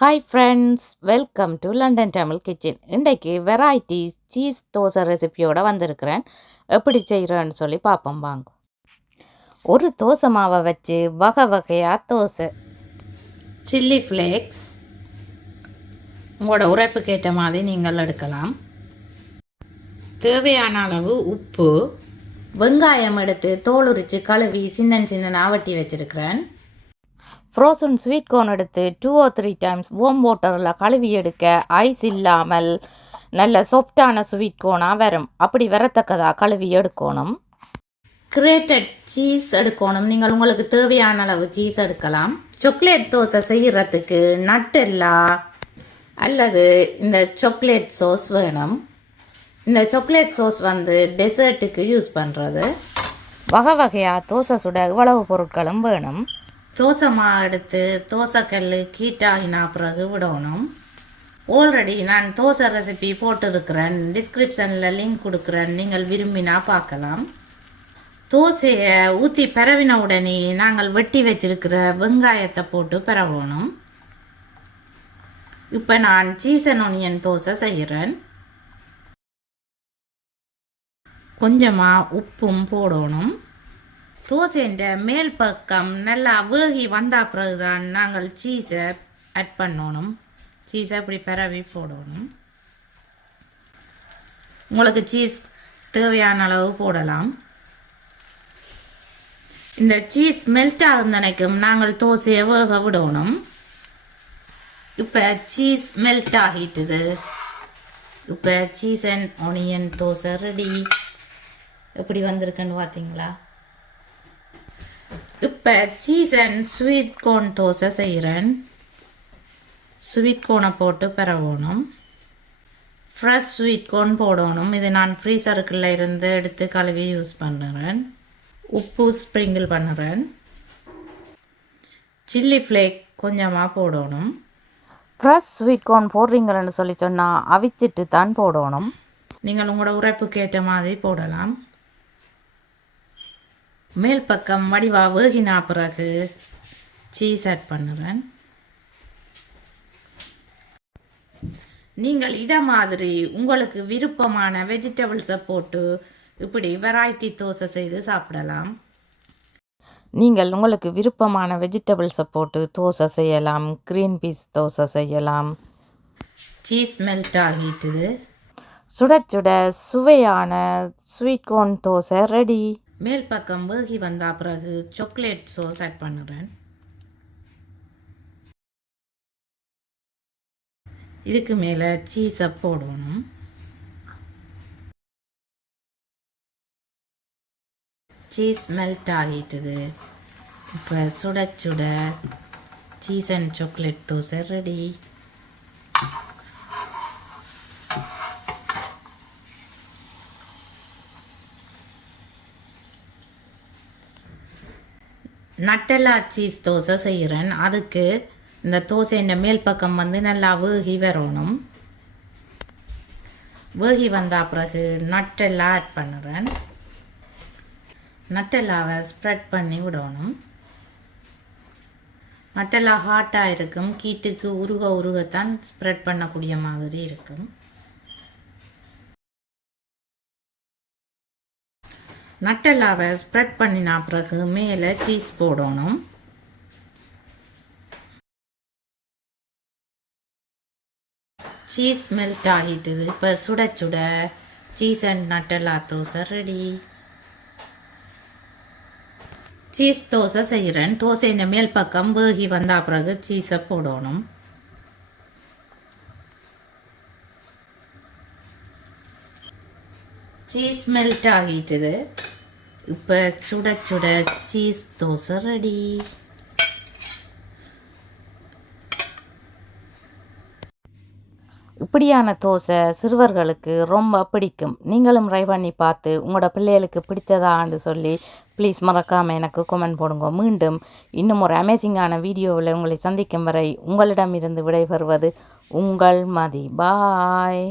Hi friends, welcome to London Tamil Kitchen. இன்றைக்கு variety cheese dosa ரெசிபியோட வந்திருக்கிறேன். எப்படி செய்கிறேன்னு சொல்லி பார்ப்போம் வாங்க. ஒரு தோசை மாவை வச்சு வகை வகையாக தோசை, சில்லி ஃப்ளேக்ஸ் உங்களோட உரைப்புக்கு ஏற்ற மாதிரி நீங்கள் எடுக்கலாம். தேவையான அளவு உப்பு, வெங்காயம் எடுத்து தோல் உரித்து கழுவி சின்ன வெட்டி வச்சுருக்கிறேன். ஃப்ரோசன் ஸ்வீட் கார்ன் எடுத்து 2 or 3 டைம்ஸ் வார்ம் வாட்டரில் கழுவி எடுக்க ஐஸ் இல்லாமல் நல்ல சாஃப்டான ஸ்வீட் கார்னாக வரும். அப்படி வரத்தக்கதாக கழுவி எடுக்கணும். கிரேட்டட் சீஸ் எடுக்கணும். நீங்கள் உங்களுக்கு தேவையான அளவு சீஸ் எடுக்கலாம். சாக்லேட் தோசை செய்கிறதுக்கு நட்டெல்லா அல்லது இந்த சாக்லேட் சோஸ் வேணும். இந்த சாக்லேட் சோஸ் டெசர்ட்டுக்கு யூஸ் பண்ணுறது. வகை வகையாக தோசை சுட இவ்வளவு பொருட்களும் வேணும். தோசை மாவு எடுத்து தோசைக்கல் கீட்டாகினா பிறகு விடணும். ஆல்ரெடி நான் தோசை ரெசிபி போட்டிருக்கிறேன், டிஸ்கிரிப்ஷனில் லிங்க் கொடுக்குறேன், நீங்கள் விரும்பினா பார்க்கலாம். தோசையை ஊற்றி பரவின உடனே நாங்கள் வெட்டி வச்சிருக்கிற வெங்காயத்தை போட்டு பரவணும். இப்போ நான் சீஸ் அண்ட் ஆனியன் தோசை செய்கிறேன். கொஞ்சமாக உப்பும் போடணும். தோசைன்ற மேல் பக்கம் நல்லா வேகி வந்த பிறகுதான் நாங்கள் சீஸை ஆட் பண்ணணும். சீஸை இப்படி பரவி போடணும். உங்களுக்கு சீஸ் தேவையான அளவு போடலாம். இந்த சீஸ் மெல்ட் ஆகுந்தனைக்கும் நாங்கள் தோசையை வேக விடணும். இப்போ சீஸ் மெல்ட் ஆகிட்டுது. இப்போ cheese and onion dosa ready. எப்படி வந்திருக்குன்னு பார்த்தீங்களா? இப்போ cheese and sweet corn dosa செய்கிறேன். ஸ்வீட் கார்னை போட்டு பரவணும். ஃப்ரெஷ் ஸ்வீட் கார்ன் போடணும். இது நான் ஃப்ரீசருக்குள்ளே இருந்து எடுத்து கழுவி யூஸ் பண்ணுறேன். உப்பு ஸ்ப்ரிங்கிள் பண்ணுறேன். சில்லி ஃப்ளேக் கொஞ்சமாக போடணும். ஃப்ரெஷ் ஸ்வீட் கார்ன் போடுறீங்கன்னு சொல்லி சொன்னால் அவிச்சிட்டு தான் போடணும். நீங்கள் உங்களோட உரைப்புக்கு ஏற்ற மாதிரி போடலாம். மேல் பக்கம் வடிவா வேகினா பிறகு சீஸ் ஆட் பண்ணுறேன். நீங்கள் இதை மாதிரி உங்களுக்கு விருப்பமான வெஜிடபிள்ஸை போட்டு இப்படி வெரைட்டி தோசை செய்து சாப்பிடலாம். நீங்கள் உங்களுக்கு விருப்பமான வெஜிடபிள்ஸை போட்டு தோசை செய்யலாம். க்ரீன் பீஸ் தோசை செய்யலாம். சீஸ் மெல்ட் ஆகிட்டுது. சுட சுட சுவையான ஸ்வீட் கார்ன் தோசை ரெடி. மேல் பக்கம் வேகி வந்த பிறகு சாக்லேட் சோஸ் ஆட் பண்ணுறேன். இதுக்கு மேலே சீஸை போடணும். சீஸ் மெல்ட் ஆகிட்டுது. இப்போ சுட சுட cheese and chocolate dosa ready. Nutella cheese dosa செய்கிறேன். அதுக்கு இந்த தோசையின் மேல் பக்கம் நல்லா வேகி வரணும். வேகி வந்த பிறகு நட்டெல்லா ஆட் பண்ணுறேன். நட்டெல்லாவை ஸ்ப்ரெட் பண்ணி விடணும். நட்டெல்லா ஹாட்டாக இருக்கும். கீட்டுக்கு உருகத்தான் ஸ்ப்ரெட் பண்ணக்கூடிய மாதிரி இருக்கும். நட்டெல்லாவை ஸ்ப்ரெட் பண்ணினா பிறகு மேலே சீஸ் போடணும். சீஸ் மெல்ட் ஆகிட்டுது. இப்போ சுட சுட cheese and Nutella dosa ready. Cheese dosa செய்கிறேன். தோசையின் மேல் பக்கம் வேகி வந்த பிறகு சீஸை போடணும். சீஸ் மெல்ட் ஆகிட்டுது. இப்போ சுட சுட சீஸ் தோசை ரெடி. இப்படியான தோசை சிறுவர்களுக்கு ரொம்ப பிடிக்கும். நீங்களும் ட்ரை பண்ணி பார்த்து உங்களோட பிள்ளைகளுக்கு பிடிச்சதான்னு சொல்லி ப்ளீஸ் மறக்காமல் எனக்கு கமெண்ட் போடுங்க. மீண்டும் இன்னும் ஒரு அமேசிங்கான வீடியோவில் உங்களை சந்திக்கும் வரை உங்களிடமிருந்து விடைபெறுவது உங்கள் மதி. பாய்.